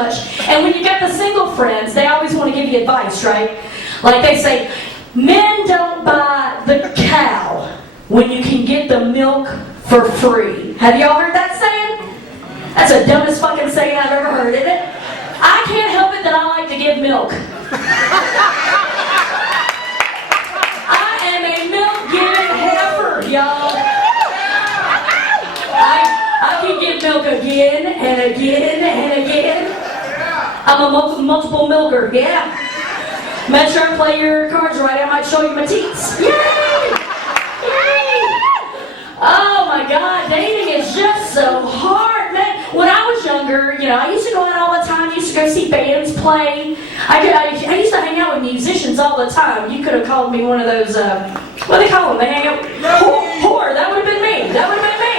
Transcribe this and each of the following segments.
much. And when you got the single friends, they always want to give you advice, right? Like they say, men don't buy the cow when you can get the milk for free. Have y'all heard that saying? That's the dumbest fucking saying I've ever heard, isn't it? I can't help it that I like to give milk. I am a milk-giving heifer, y'all. I can give milk again and again and again. I'm a multiple milker, yeah. Make sure I play your cards right, I might show you my teats. Yay! Yay! Oh my God, dating is just so hard, man. When I was younger, you know, I used to go out all the time. I used to go see bands play. I used to hang out with musicians all the time. You could have called me one of those, what do they call them? They hang out, whore, that would have been me. That would have been me.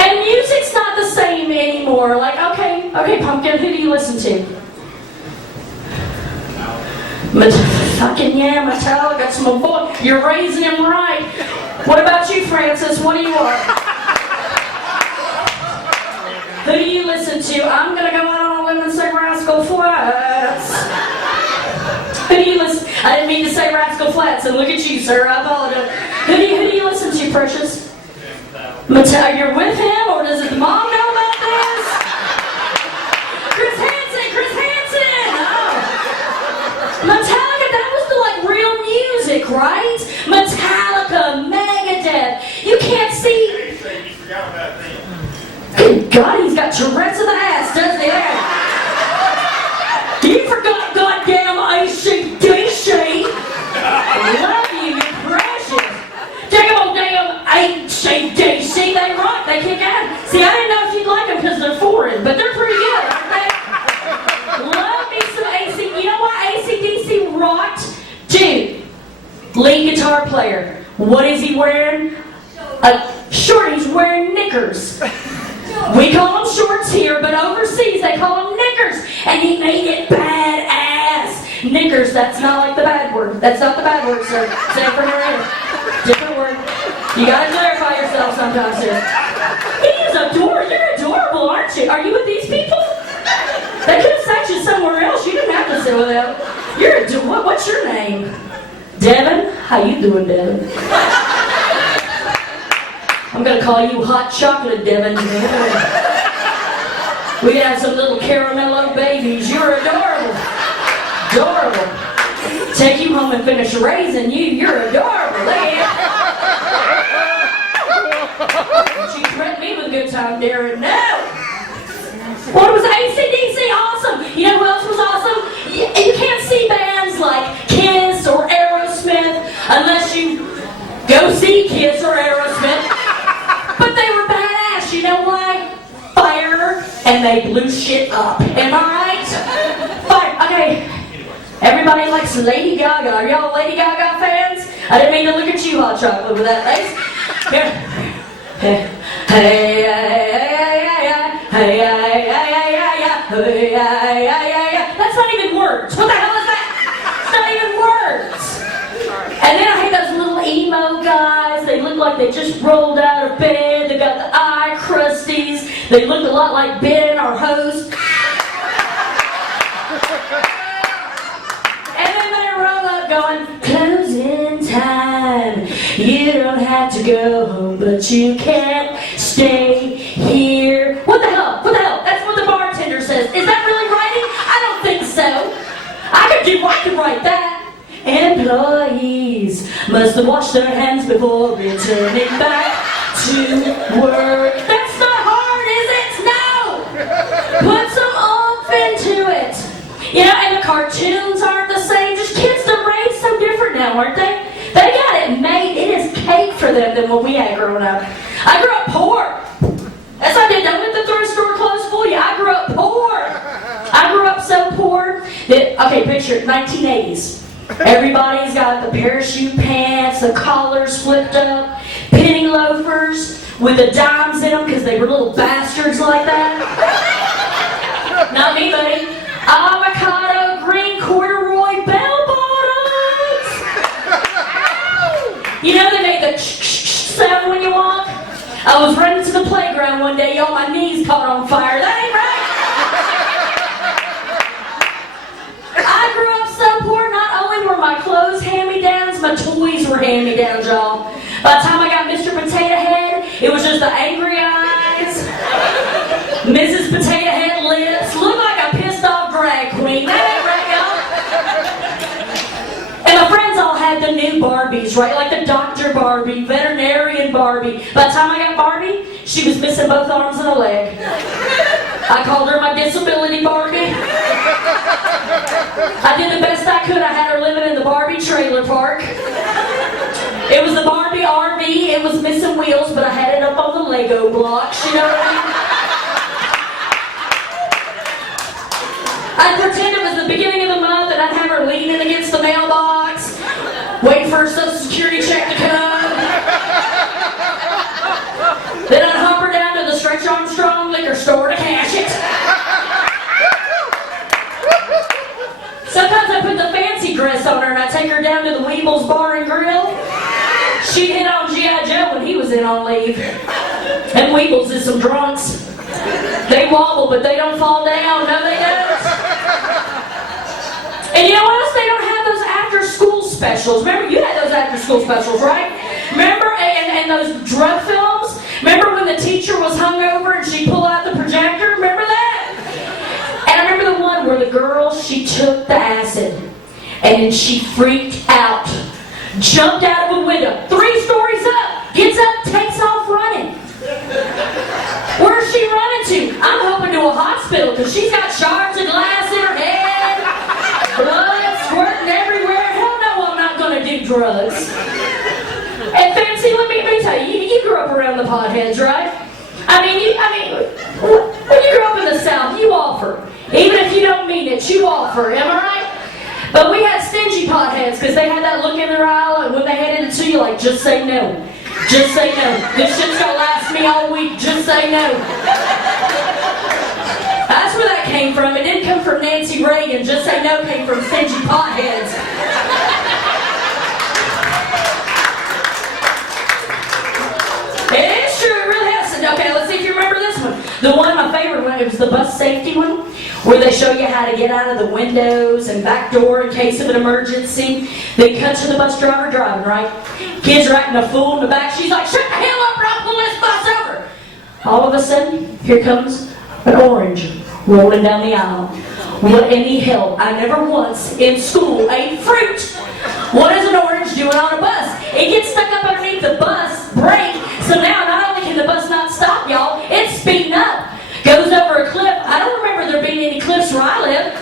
And music's not the same anymore. Like, okay, Pumpkin, who do you listen to? Fucking yeah, Metallica, some boy. You're raising him right. What about you, Francis? What do you want? Who do you listen to? I'm gonna go out on a limb and say Rascal Flatts. Who do you listen? I didn't mean to say Rascal Flatts, and look at you, sir. I apologize. Who do you listen to, Precious? Metallica. You're with him, or does his mom know about this? Chris Hansen. Oh. Metallica, that was the like real music, right? Metallica, Megadeth. You can't see. Good God, he's got Tourette's of the ass, doesn't he? You forgot goddamn AC/DC. Love you, you precious. Take them on damn AC/DC. They rock, they kick ass. See, I didn't know if you'd like them because they're foreign, but they're pretty good, aren't they? Love me some AC. You know why AC/DC rocked? Dude, lead guitar player. What is he wearing? A short. He's wearing knickers. We call them shorts here, but overseas they call them knickers. And he made it badass. Knickers, that's not like the bad word. That's not the bad word, sir. Say it from your ear. Different word. You gotta clarify yourself sometimes, sir. He is adorable. You're adorable, aren't you? Are you with these people? They could have sent you somewhere else. You didn't have to sit with them. You're what's your name? Devin? How you doing, Devin? I'm gonna call you Hot Chocolate, Devin. We have some little caramello babies. You're adorable. Adorable. Take you home and finish raising you. You're adorable. Don't you threaten me with a good time, Darren. No! What was AC/DC awesome? You know who else was awesome? You can't see bands like Kiss or Aerosmith unless you go see Kiss or Aerosmith. But they were badass, you know why? Fire, and they blew shit up. Am I right? Fire, okay. Everybody likes Lady Gaga. Are y'all Lady Gaga fans? I didn't mean to look at you, Hot Chocolate, with that face. Here. Hey, hey, that's not even words. What the hell is that? It's not even words. And then I hate those little emo guys. They look like they just rolled out of bed. They got the eye crusties. They look a lot like Ben, our host. And then they roll up going, closing time. You don't have to go home, but you can't stay here. What the hell? What the hell? That's what the bartender says. Is that really writing? I don't think so. I could write that. Employees must wash their hands before returning back to work. That's not hard, is it? No! Put some oomph into it. You know, and the cartoons aren't the same. Just kids are raised so different now, aren't they? They got it made. It is cake for them than what we had growing up. I grew up poor. That's what I did. Don't let the thrift store close for you. I grew up poor. I grew up so poor that, okay, picture it, 1980s. Everybody's got the parachute pants, the collars flipped up, penny loafers with the dimes in them because they were little bastards like that. Not me, buddy. Avocado green corduroy bell bottoms. You know they make the sound when you walk? I was running to the playground one day, y'all, my knees caught on fire. That ain't right. my clothes hand-me-downs, my toys were hand-me-downs, y'all. By the time I got Mr. Potato Head, it was just the angry eyes, Mrs. Potato Head lips, looked like a pissed-off drag queen. That ain't right, y'all. And my friends all had the new Barbies, right? Like the Dr. Barbie, veterinarian Barbie. By the time I got Barbie, she was missing both arms and a leg. I called her my disability Barbie. I did the best I could. I had her living in the Barbie trailer park. It was the Barbie RV. It was missing wheels, but I had it up on the Lego blocks, you know what I mean? I'd pretend it was the beginning of the month and I'd have her leaning against the mailbox, waiting for her Social Security check to come. Then I'd hump her down to the Stretch Armstrong liquor store to cash it. Sometimes I put the fancy dress on her and I take her down to the Weebles Bar and Grill. She'd hit on G.I. Joe when he was in on leave. And Weebles is some drunks. They wobble, but they don't fall down. No, they don't. And you know what else? They don't have those after-school specials. Remember, you had those after-school specials, right? Remember, and those drug films? Remember when the teacher was hungover and she'd pull out the projector? Remember that? And I remember the one where the girl, she took the acid and then she freaked out, jumped out of a window, 3 stories up, gets up, takes off running. Where's she running to? I'm hoping to a hospital because she's got shards of glass in her head, blood squirting everywhere. Hell no, I'm not going to do drugs. And Fancy, let me tell you, you grew up around the potheads, right? I mean, when you grew up in the South, you offer. Even if you don't mean it, you offer. Am I right? But we had stingy potheads because they had that look in their eye, and when they handed it to you, like, just say no. Just say no. This shit's gonna last me all week. Just say no. That's where that came from. It didn't come from Nancy Reagan. Just say no came from stingy potheads. It is true, it really has. Okay, let's see if you remember this one. The one, my favorite one, it was the bus safety one, where they show you how to get out of the windows and back door in case of an emergency. They cut to the bus driver driving, right? Kid's writing a fool in the back. She's like, shut the hell up or I'll pull this bus over. All of a sudden, here comes an orange rolling down the aisle. What in the hell? I never once in school ate fruit. What is an orange doing on a bus? It gets stuck up underneath the bus brake, so now not only can the bus not stop, y'all, it's speeding up. Goes over a cliff. I don't remember there being any cliffs where I live.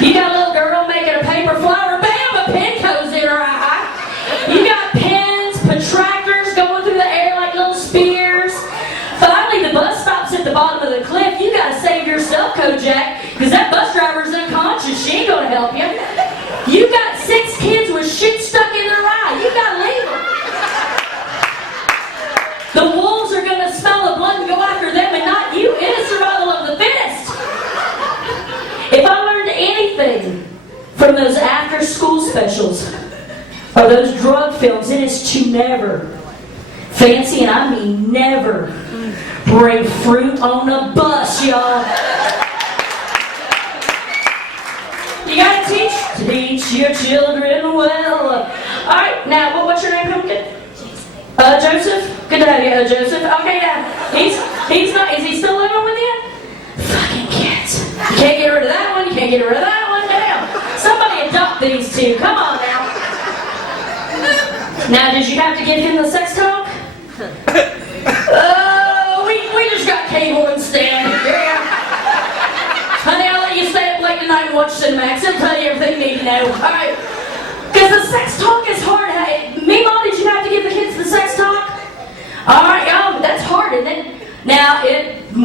You got a little girl making a paper flower, bam, a pin goes in her eye. You got pins, protractors going through the air like little spears. Finally, the bus stops at the bottom of the cliff. You gotta save yourself, Kojak, because that bus driver's unconscious. She ain't gonna help you. You got 6 kids with shit stuck in their eye. You gotta leave them. The wolves are gonna smell the blood and go after them and not you. It is survival of the fittest. If I learned anything from those after-school specials or those drug films, it is to never, Fancy, and I mean never, bring fruit on a bus, y'all. You gotta teach your children well. All right, now what's your name, Pumpkin? Joseph. Good to have you, Joseph. Okay, yeah. He's not. Is he still living with you? Fucking kids. You can't get rid of that one. You can't get rid of that one. Damn. Somebody adopt these 2. Come on now. Now, did you have to give him the sex talk? Oh, we just got cable instead. Yeah. Honey, I'll let you stay up late tonight and watch Cinemax. It'll tell you everything you need to know. All right. Because the sex talk is hard. Hey, Mima, did you have to give the kids the sex talk? All right, y'all, that's hard, isn't it? Now,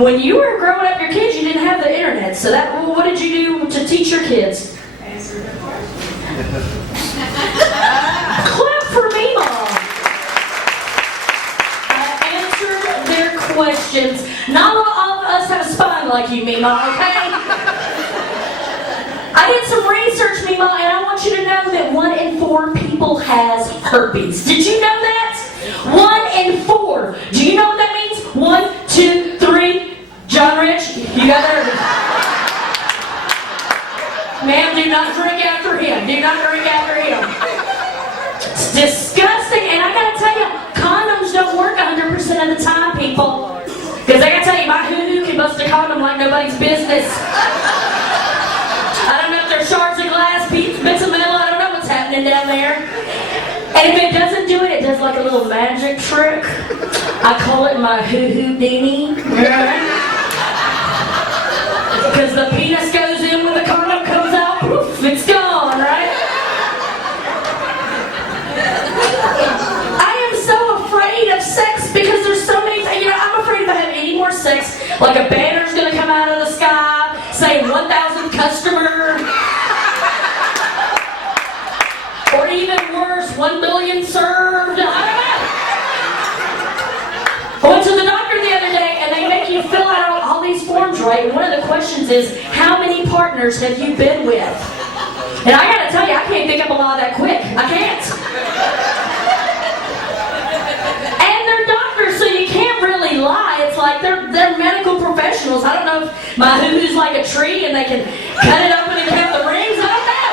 when you were growing up your kids, you didn't have the internet. So what did you do to teach your kids? Answer the question. Clap for Mima. I answered their questions. Not all of us have a spine like you, Mima, okay? I did some research, Mima, and I want you to know that 1 in 4 people has herpes. Did you know that? 1 in 4. Do you know what that means? 1, 2, 3. John Rich, you got herpes. Ma'am, do not drink anybody's business. I don't know if they're shards of glass, bits of metal, I don't know what's happening down there. And if it doesn't do it, it does like a little magic trick. I call it my hoo-hoo-dini. Because the penis goes in when the condom comes out, poof, it's gone, right? I am so afraid of sex because there's so many things. You know, I'm afraid if I have any more sex, like a banner's going to come out of the sky saying 1,000 customer. Or even worse, 1 billion served. I don't know. I went to the doctor the other day and they make you fill out all these forms, right? And one of the questions is, how many partners have you been with? And I gotta tell you, I can't pick up a lot of that quick. I can't. And they're doctors, so you can't really lie. It's like they're medical professionals. I don't know if my hoo-hoo's like a tree and they can cut it open and count the rings. I don't know.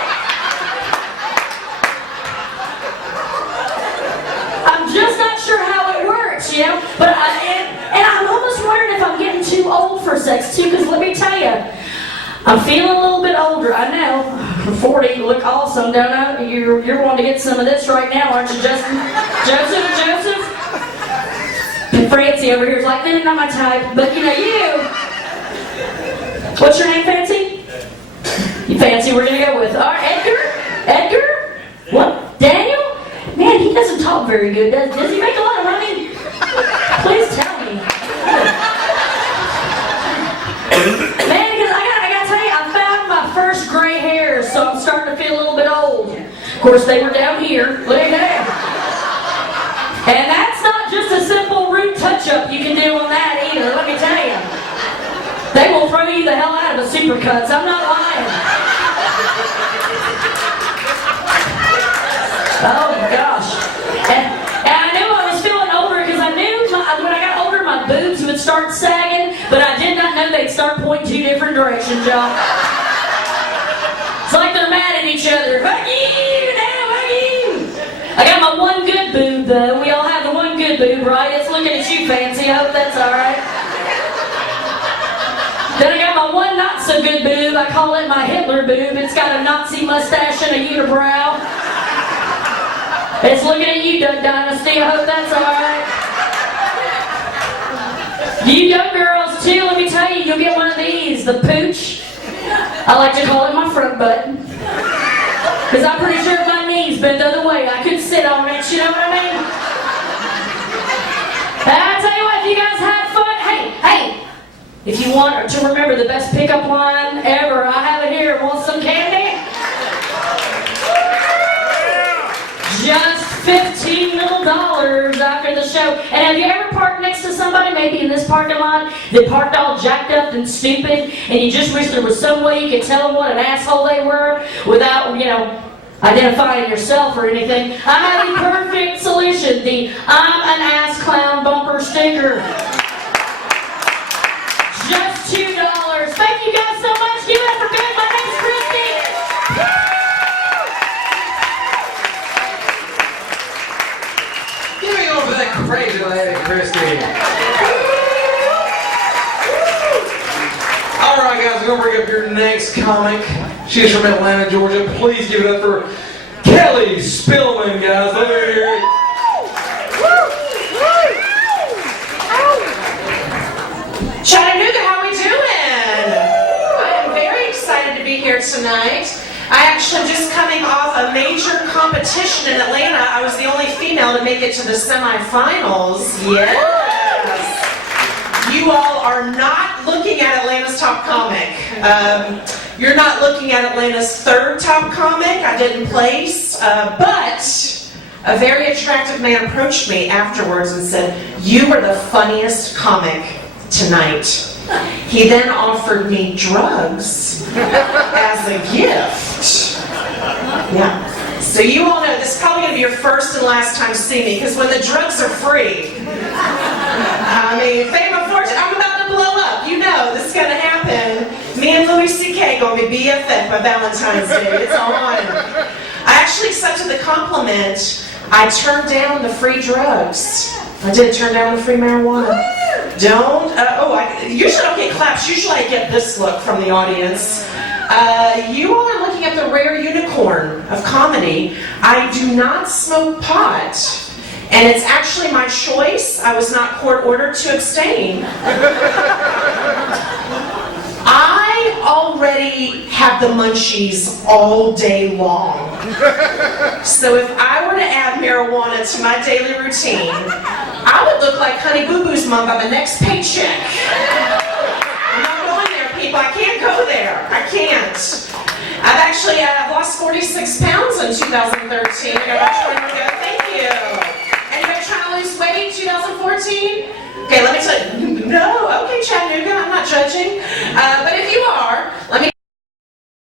I'm just not sure how it works, you know? But and I'm almost wondering if I'm getting too old for sex too, because let me tell you, I'm feeling a little bit older. I know. I'm 40, you look awesome, don't I? You're wanting to get some of this right now, aren't you, Justin? Joseph? And Francie over here is like, no, not my type. But you know, you. What's your name, Fancy? You Fancy, we're gonna go with. All right, Edgar? What? Daniel? Man, he doesn't talk very good. Does he make a lot of money? Please tell me. Man, because I gotta tell you, I found my first gray hairs, so I'm starting to feel a little bit old. Of course, they were down here. Look at that. And that's not just a simple root touch-up you can do on that either, let me tell you. They will throw you the hell out of a Supercuts. I'm not lying. Oh my gosh. And I knew I was feeling older because I knew when I got older my boobs would start sagging, but I did not know they'd start pointing two different directions, y'all. It's like they're mad at each other. Fuck you, now fuck you. I got my one good boob though. We all have the one good boob, right? It's looking at you, Fancy. I hope that's alright. Then I got my one not so good boob. I call it my Hitler boob. It's got a Nazi mustache and a unibrow. It's looking at you, Duck Dynasty. I hope that's alright. You young girls, too, let me tell you, you'll get one of these. The pooch. I like to call it my front butt. Because I'm pretty sure if my knees bent the other way, I could sit on it. You know what I mean? I tell you what, if you guys had fun, hey, if you want to remember the best pickup line ever, I have it here. Want some candy? Just $15 little after the show. And have you ever parked next to somebody, maybe in this parking lot, that parked all jacked up and stupid, and you just wish there was some way you could tell them what an asshole they were without, you know, identifying yourself or anything? I have the perfect solution, the I'm an ass clown bumper sticker. Just $2. Thank you guys so much. Give it up for good. My name's Christy. Give me over that crazy lady, Christy. Alright guys, we're going to bring up your next comic. She's from Atlanta, Georgia. Please give it up for Kelly Spillman, guys. Let me hear it. Chattanooga, how we doing? I am very excited to be here tonight. I actually just coming off a major competition in Atlanta. I was the only female to make it to the semifinals. Yes. You all are not looking at Atlanta's top comic. You're not looking at Atlanta's third top comic. I didn't place, but a very attractive man approached me afterwards and said, "You were the funniest comic tonight." He then offered me drugs as a gift. Yeah. So you all know this is probably going to be your first and last time to see me, because when the drugs are free, I mean, fame and fortune, I'm about to blow up. You know, this is going to happen. Me and Louis C.K. going to be BFF by Valentine's Day. It's on. I actually accepted the compliment. I turned down the free drugs. I did turn down the free marijuana. Usually I don't get claps. Usually I get this look from the audience. You all are looking at the rare unicorn of comedy. I do not smoke pot, and it's actually my choice. I was not court ordered to abstain. I already have the munchies all day long. So if I were to add marijuana to my daily routine, I would look like Honey Boo Boo's mom by the next paycheck. I'm not going there, people. I can't go there. I can't. I've lost 46 pounds in 2013. I got about 20 to go. Thank you. Anybody trying to lose weight in 2014? Okay, let me tell you. No, okay, Chattanooga, I'm not judging. But if you